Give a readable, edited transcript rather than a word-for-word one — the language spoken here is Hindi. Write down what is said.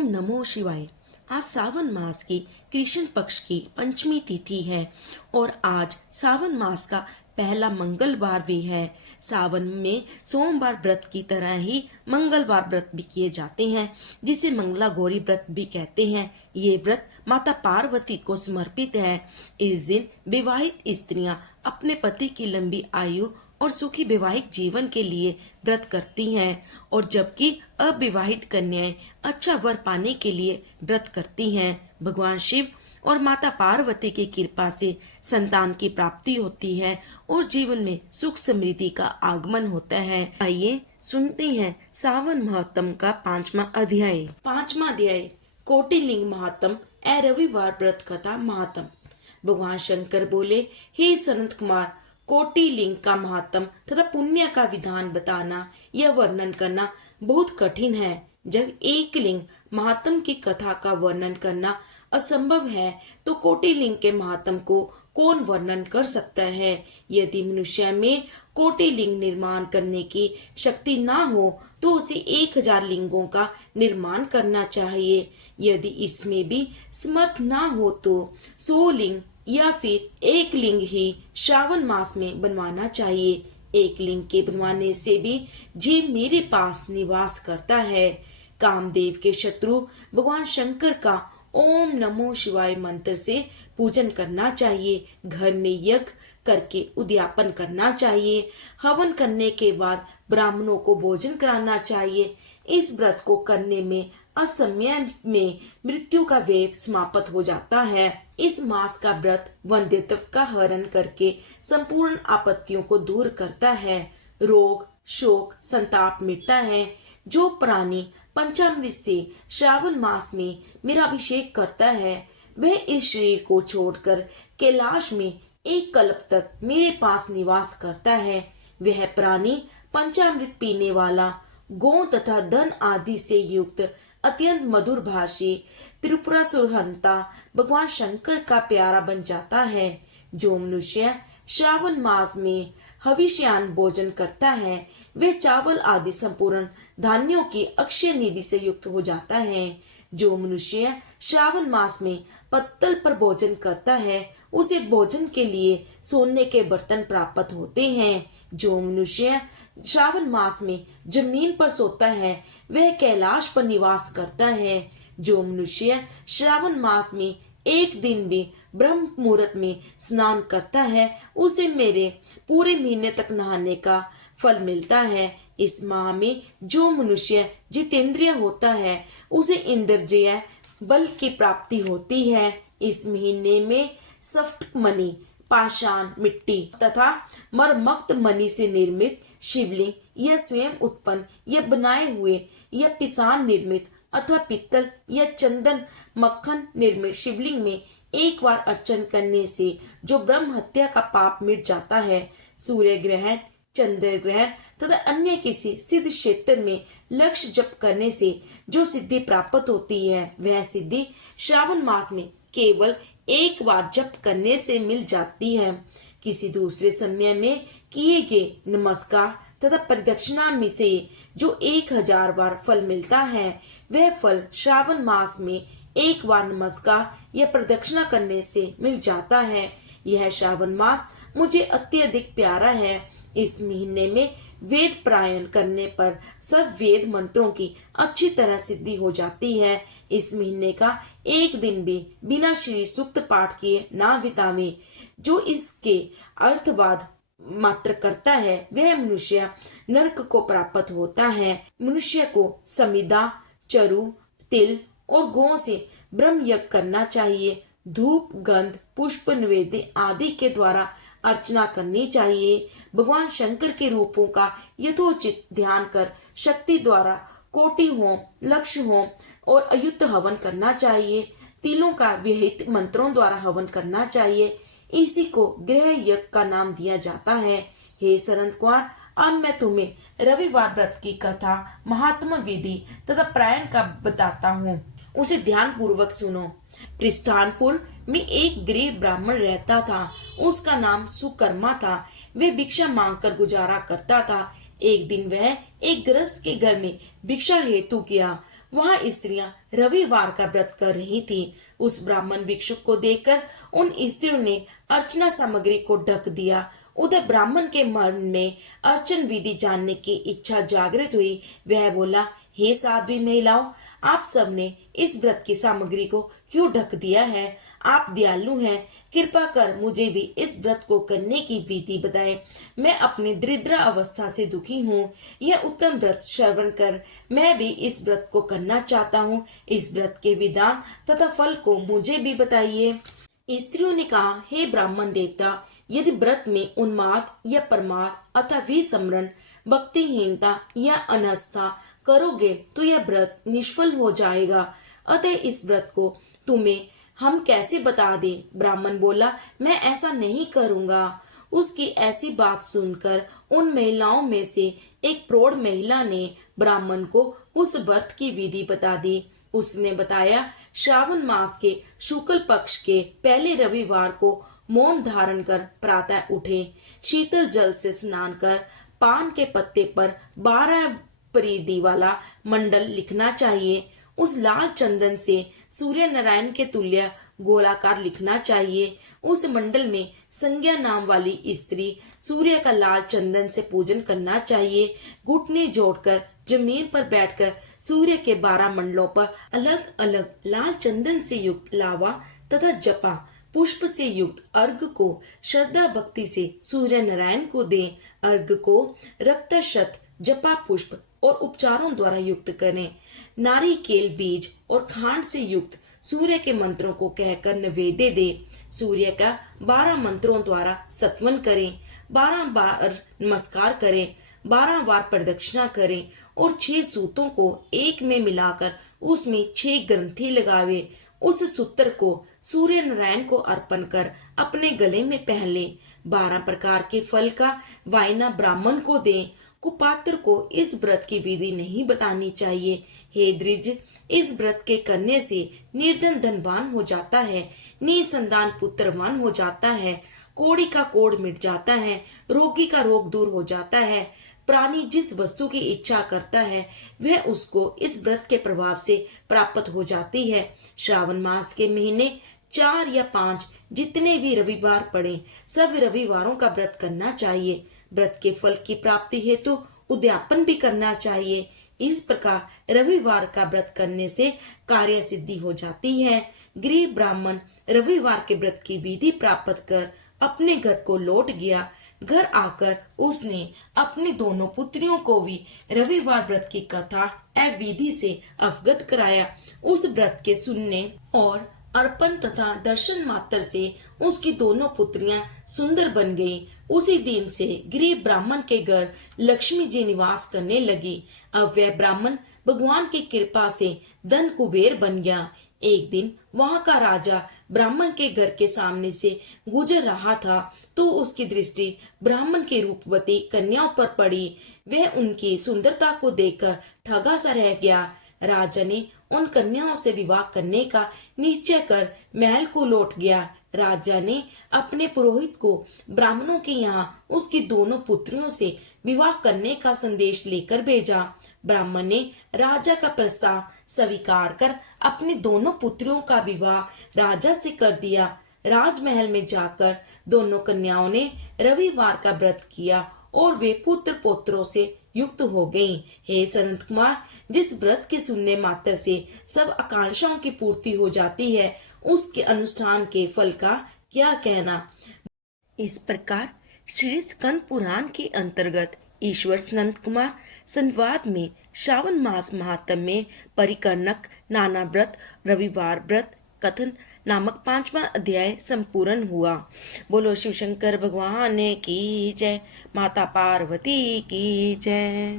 ओम नमो शिवाय। आज सावन मास की कृष्ण पक्ष की पंचमी तिथि है और आज सावन मास का पहला मंगलवार भी है। सावन में सोमवार व्रत की तरह ही मंगलवार व्रत भी किए जाते हैं, जिसे मंगला गौरी व्रत भी कहते हैं। ये व्रत माता पार्वती को समर्पित है। इस दिन विवाहित स्त्रियां अपने पति की लंबी आयु और सुखी वैवाहिक जीवन के लिए व्रत करती हैं, और जबकि अविवाहित कन्याएं अच्छा वर पाने के लिए व्रत करती हैं। भगवान शिव और माता पार्वती की कृपा से संतान की प्राप्ति होती है और जीवन में सुख समृद्धि का आगमन होता है। आइए सुनते हैं सावन महात्म का पांचवा अध्याय कोटिलिंग महात्म ए रविवार व्रत कथा महात्म। भगवान शंकर बोले, हे सनत कुमार, कोटि लिंग का महात्म तथा पुण्य का विधान बताना या वर्णन करना बहुत कठिन है। जब एक लिंग महात्म की कथा का वर्णन करना असंभव है तो कोटि लिंग के महात्म को कौन वर्णन कर सकता है। यदि मनुष्य में कोटि लिंग निर्माण करने की शक्ति ना हो तो उसे 1000 लिंगों का निर्माण करना चाहिए। यदि इसमें भी समर्थ ना हो तो 100 लिंग या फिर एक लिंग ही श्रावण मास में बनवाना चाहिए। एक लिंग के बनवाने से भी जीव मेरे पास निवास करता है। कामदेव के शत्रु भगवान शंकर का ओम नमो शिवाय मंत्र से पूजन करना चाहिए। घर में यज्ञ करके उद्यापन करना चाहिए। हवन करने के बाद ब्राह्मणों को भोजन कराना चाहिए। इस व्रत को करने में असमय में मृत्यु का वेग समाप्त हो जाता है। इस मास का व्रत वंध्यत्व का हरण करके संपूर्ण आपत्तियों को दूर करता है। रोग, शोक, संताप मिटता है। जो प्राणी पंचामृत से श्रावण मास में मेरा अभिषेक करता है वह इस शरीर को छोड़कर कैलाश में एक कल्प तक मेरे पास निवास करता है। वह प्राणी पंचामृत पीने वाला, गौ तथा धन आदि से युक्त अत्यंत मधुर भाषी त्रिपुरासुरहंता भगवान शंकर का प्यारा बन जाता है। जो मनुष्य श्रावण मास में हविष्यान भोजन करता है वह चावल आदि संपूर्ण धान्यों की अक्षय निधि से युक्त हो जाता है। जो मनुष्य श्रावण मास में पत्तल पर भोजन करता है उसे भोजन के लिए सोने के बर्तन प्राप्त होते हैं। जो मनुष्य श्रावण मास में जमीन पर सोता है वह कैलाश पर निवास करता है। जो मनुष्य श्रावण मास में एक दिन भी ब्रह्म मुहूर्त में स्नान करता है उसे मेरे पूरे महीने तक नहाने का फल मिलता है। इस माह में जो मनुष्य जितेंद्रिय होता है उसे इंद्रिय बल की प्राप्ति होती है। इस महीने में सफ्ट मणि, पाषाण, मिट्टी तथा मरमक्त मणि से निर्मित शिवलिंग या स्वयं उत्पन्न या बनाए हुए या पिसान निर्मित अथवा पित्तल या चंदन मक्खन निर्मित शिवलिंग में एक बार अर्चन करने से जो ब्रह्म हत्या का पाप मिट जाता है। सूर्य ग्रहण, चंद्र ग्रहण तथा अन्य किसी सिद्ध क्षेत्र में लक्ष्य जप करने से जो सिद्धि प्राप्त होती है वह सिद्धि श्रावण मास में केवल एक बार जप करने से मिल जाती है। किसी दूसरे समय में किए गए नमस्कार तथा प्रदक्षिणा में से जो 1000 बार फल मिलता है वह फल श्रावण मास में एक बार नमस्कार या प्रदक्षिणा करने से मिल जाता है। यह श्रावण मास मुझे अत्यधिक प्यारा है। इस महीने में वेद पारायण करने पर सब वेद मंत्रों की अच्छी तरह सिद्धि हो जाती है। इस महीने का एक दिन भी बिना श्री सूक्त पाठ किए ना बितावे। जो इसके अर्थवाद मात्र करता है वह मनुष्य नरक को प्राप्त होता है। मनुष्य को समिधा, चरु, तिल और गौ से ब्रह्म यज्ञ करना चाहिए। धूप, गंध, पुष्प, नैवेद्य आदि के द्वारा अर्चना करनी चाहिए। भगवान शंकर के रूपों का यथोचित ध्यान कर शक्ति द्वारा कोटि होम, लक्ष्य होम और अयुक्त हवन करना चाहिए। तिलों का विहित मंत्रों द्वारा हवन करना चाहिए। इसी को गृह यज्ञ का नाम दिया जाता है। हे सरंत कुमार, अब मैं तुम्हें रविवार व्रत की कथा, महात्मा विधि तथा प्रायण का बताता हूँ, उसे ध्यान पूर्वक सुनो। पृष्ठानपुर में एक गरीब ब्राह्मण रहता था। उसका नाम सुकर्मा था। वह भिक्षा मांगकर गुजारा करता था। एक दिन वह एक गृहस्थ के घर में भिक्षा हेतु गया। वहां स्त्रियां रविवार का व्रत कर रही थी। उस ब्राह्मण भिक्षुक को देखकर उन स्त्रियों ने अर्चना सामग्री को ढक दिया। उधर ब्राह्मण के मन में अर्चन विधि जानने की इच्छा जागृत हुई। वह बोला, हे साध्वी महिलाओं, आप सबने इस व्रत की सामग्री को क्यों ढक दिया है? आप दयालु हैं, कृपा कर मुझे भी इस व्रत को करने की विधि बताएं। मैं अपनी दरिद्र अवस्था से दुखी हूँ। यह उत्तम व्रत श्रवण कर मैं भी इस व्रत को करना चाहता हूँ। इस व्रत के विधान तथा फल को मुझे भी बताइए। स्त्रियों ने कहा, हे ब्राह्मण देवता, यदि व्रत में उन्माद या प्रमाद अथवा विस्मरण, भक्तिहीनता या अनास्था करोगे तो यह व्रत निष्फल हो जाएगा। अतः इस व्रत को तुम्हें हम कैसे बता दें? ब्राह्मण बोला, मैं ऐसा नहीं करूंगा। उसकी ऐसी बात सुनकर उन महिलाओं में से एक प्रौढ़ महिला ने ब्राह्मण को उस व्रत की विधि बता दी। उसने बताया, श्रावण मास के शुक्ल पक्ष के पहले रविवार को मौन धारण कर प्रातः उठे, शीतल जल से स्नान कर पान के पत्ते पर 12 परिधि वाला मंडल लिखना चाहिए। उस लाल चंदन से सूर्य नारायण के तुल्य गोलाकार लिखना चाहिए। उस मंडल में संज्ञा नाम वाली स्त्री सूर्य का लाल चंदन से पूजन करना चाहिए। घुटने जोड़कर जमीन पर बैठकर सूर्य के 12 मंडलों पर अलग अलग लाल चंदन से युक्त लावा तथा जपा पुष्प से युक्त अर्घ को श्रद्धा भक्ति से सूर्य नारायण को दें। अर्घ को रक्तशत, जपा पुष्प और उपचारों द्वारा युक्त करें। नारिकेल बीज और खांड से युक्त सूर्य के मंत्रों को कहकर नैवेद्य दे। सूर्य का 12 मंत्रों द्वारा सत्वन करें। 12 बार नमस्कार करें। 12 बार प्रदक्षिणा करें और 6 सूतों को एक में मिलाकर उसमें 6 ग्रंथि लगावे। उस सूत्र को सूर्य नारायण को अर्पण कर अपने गले में पहन ले। 12 प्रकार के फल का वायना ब्राह्मण को दें। कुपात्र को इस व्रत की विधि नहीं बतानी चाहिए। हे द्विज, इस व्रत के करने से निर्धन धनवान हो जाता है, निसंतान पुत्रवान हो जाता है, कोढ़ी का कोढ़ मिट जाता है, रोगी का रोग दूर हो जाता है। प्राणी जिस वस्तु की इच्छा करता है वह उसको इस व्रत के प्रभाव से प्राप्त हो जाती है। श्रावण मास के महीने 4 या 5 जितने भी रविवार पड़े, सब रविवारों का व्रत करना चाहिए। व्रत के फल की प्राप्ति हेतु उद्यापन भी करना चाहिए। इस प्रकार रविवार का व्रत करने से कार्य सिद्धि हो जाती है। गरीब ब्राह्मण रविवार के व्रत की विधि प्राप्त कर अपने घर को लौट गया। घर आकर उसने अपनी दोनों पुत्रियों को भी रविवार व्रत की कथा एवं विधि से अवगत कराया। उस व्रत के सुनने और अर्पण तथा दर्शन मात्र से उसकी दोनों पुत्रियां सुंदर बन गईं। उसी दिन से गरीब ब्राह्मण के घर लक्ष्मी जी निवास करने लगी। अब वह ब्राह्मण भगवान की कृपा से धन कुबेर बन गया। एक दिन वहां का राजा ब्राह्मण के घर के सामने से गुजर रहा था तो उसकी दृष्टि ब्राह्मण की रूपवती कन्याओं पर पड़ी। वह उनकी सुंदरता को देखकर ठगा सा रह गया। राजा ने उन कन्याओं से विवाह करने का निश्चय कर महल को लौट गया। राजा ने अपने पुरोहित को ब्राह्मणों के यहाँ उसकी दोनों पुत्रियों से विवाह करने का संदेश लेकर भेजा। ब्राह्मण ने राजा का प्रस्ताव स्वीकार कर अपनी दोनों पुत्रियों का विवाह राजा से कर दिया। राजमहल में जाकर दोनों कन्याओं ने रविवार का व्रत किया और वे पुत्र पौत्रों से युक्त हो गईं। हे सनत कुमार, जिस व्रत के सुनने मात्र से सब आकांक्षाओं की पूर्ति हो जाती है, उसके अनुष्ठान के फल का क्या कहना। इस प्रकार श्री स्कंद पुराण के अंतर्गत ईश्वर सनत कुमार संवाद में श्रावण मास महात्म्य में परिकर्णक नाना व्रत रविवार व्रत कथन नामक 5वां अध्याय संपूर्ण हुआ। बोलो शिव शंकर भगवान की जय, माता पार्वती की जय।